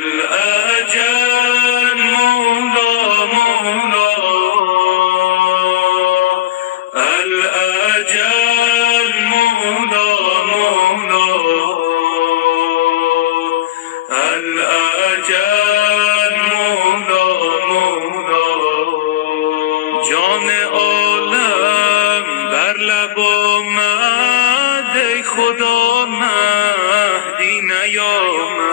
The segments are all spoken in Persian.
الأجل مولا مولا الأجل مولا مولا الأجل مولا مولا جان عالم بر لب آمد ای خدا مهدی نیامد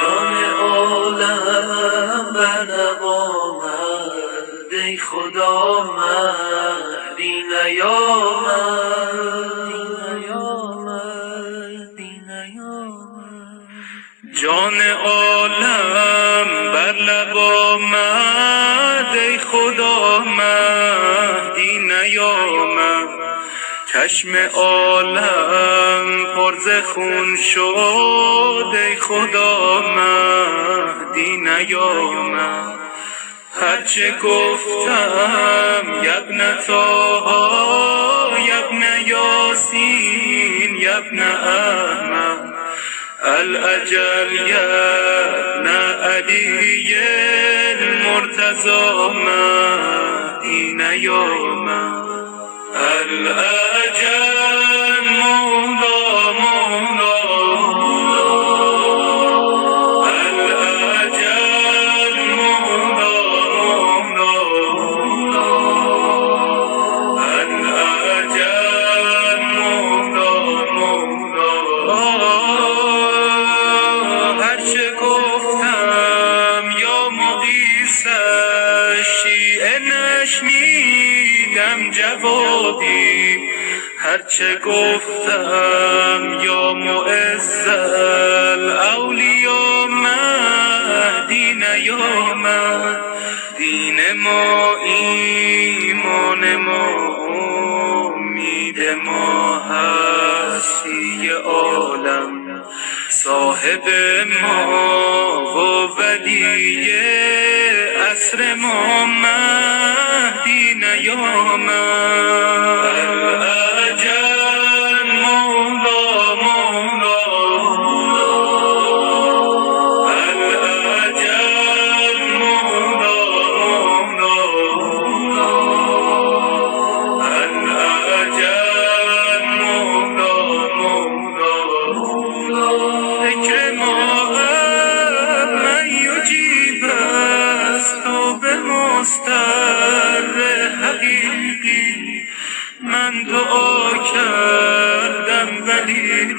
جان عالم بر لب آمد ای خدا مهدی نیامد جان عالم بر لب آمد ای خدا مهدی نیامد چشم عالم پر ز خون شد ای خدا مهدی نیامد هرچه گفتم یبن طه یبن یاسین یبن احمد الاجل یبن علی المرتضی مهدی نیامد الاجل مولا مولا الاجل مولا مولا الاجل مولا مولا هرچه گفتم یا مقیس شیعه نشنیدم جوابی هرچه گفتم یا معز الاولیا مهدی نیامد دین ما ایمان ما امید ما هستی عالم صاحب ما و ولی عصر ما مهدی نیامد الاجل مولا مولا الاجل مولا مولا الاجل مولا مولا ذکر ما من یجیب است و به مستر حقیقی من دعا کردم ولی